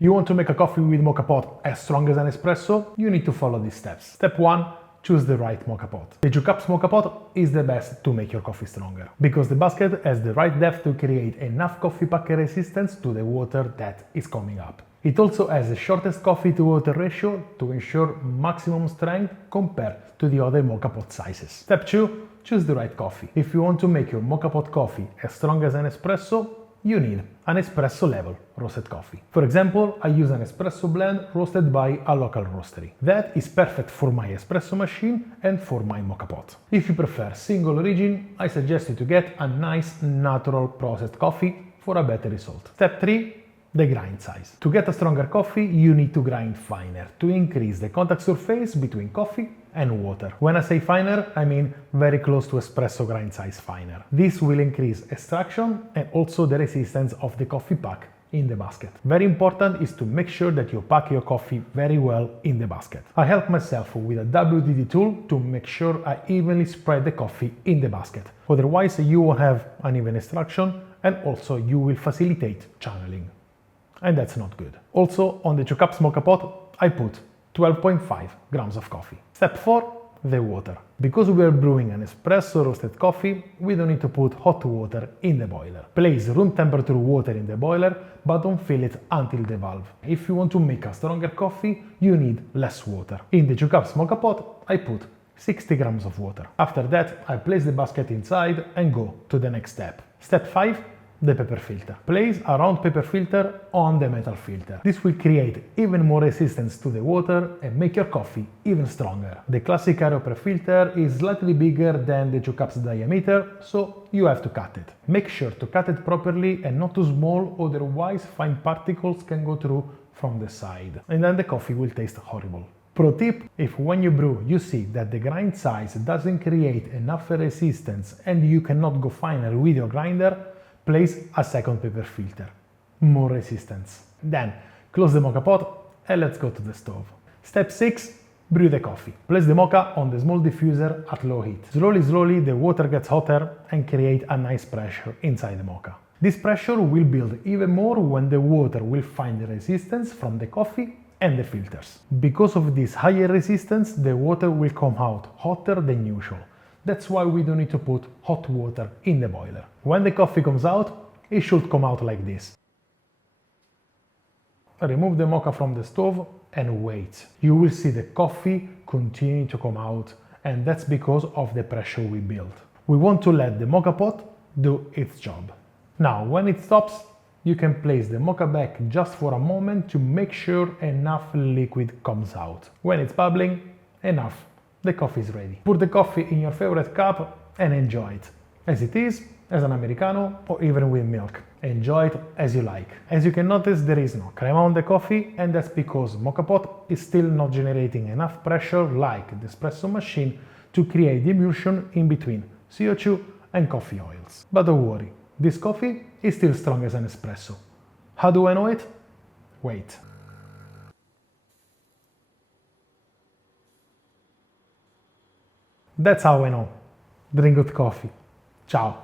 You want to make a coffee with moka pot as strong as an espresso? You need to follow these steps. Step 1. Choose the right moka pot. The 2 cups moka pot is the best to make your coffee stronger, because the basket has the right depth to create enough coffee packer resistance to the water that is coming up. It also has the shortest coffee to water ratio to ensure maximum strength compared to the other moka pot sizes. Step 2. Choose the right coffee. If you want to make your moka pot coffee as strong as an espresso, you need an espresso level roasted coffee. For example, I use an espresso blend roasted by a local roastery. That is perfect for my espresso machine and for my moka pot. If you prefer single origin, I suggest you to get a nice natural processed coffee for a better result. Step 3. The grind size. To get a stronger coffee, you need to grind finer to increase the contact surface between coffee and water. When I say finer, I mean very close to espresso grind size finer. This will increase extraction and also the resistance of the coffee pack in the basket. Very important is to make sure that you pack your coffee very well in the basket. I help myself with a WDD tool to make sure I evenly spread the coffee in the basket. Otherwise, you won't have uneven extraction and also you will facilitate channeling. And that's not good. Also, on the 2 cups moka pot, I put 12.5 grams of coffee. Step 4. The water. Because we are brewing an espresso roasted coffee, we don't need to put hot water in the boiler. Place room temperature water in the boiler, but don't fill it until the valve. If you want to make a stronger coffee, you need less water. In the 2 cups moka pot, I put 60 grams of water. After that, I place the basket inside and go to the next step. Step 5. The paper filter. Place a round paper filter on the metal filter. This will create even more resistance to the water and make your coffee even stronger. The classic aeropress filter is slightly bigger than the 2 cups diameter, so you have to cut it. Make sure to cut it properly and not too small, otherwise fine particles can go through from the side and then the coffee will taste horrible. Pro tip, if when you brew you see that the grind size doesn't create enough resistance and you cannot go finer with your grinder, place a second paper filter. More resistance. Then, close the moka pot and let's go to the stove. Step 6. Brew the coffee. Place the moka on the small diffuser at low heat. Slowly the water gets hotter and create a nice pressure inside the moka. This pressure will build even more when the water will find the resistance from the coffee and the filters. Because of this higher resistance, the water will come out hotter than usual. That's why we don't need to put hot water in the boiler. When the coffee comes out, it should come out like this. Remove the moka from the stove and wait. You will see the coffee continue to come out, and that's because of the pressure we built. We want to let the moka pot do its job. Now, when it stops, you can place the moka back just for a moment to make sure enough liquid comes out. When it's bubbling, enough. The coffee is ready. Pour the coffee in your favorite cup and enjoy it. As it is, as an Americano, or even with milk. Enjoy it as you like. As you can notice, there is no crema on the coffee, and that's because moka pot is still not generating enough pressure like the espresso machine to create the emulsion in between CO2 and coffee oils. But don't worry, this coffee is still strong as an espresso. How do I know it? Wait. That's how I know. Drink good coffee. Ciao.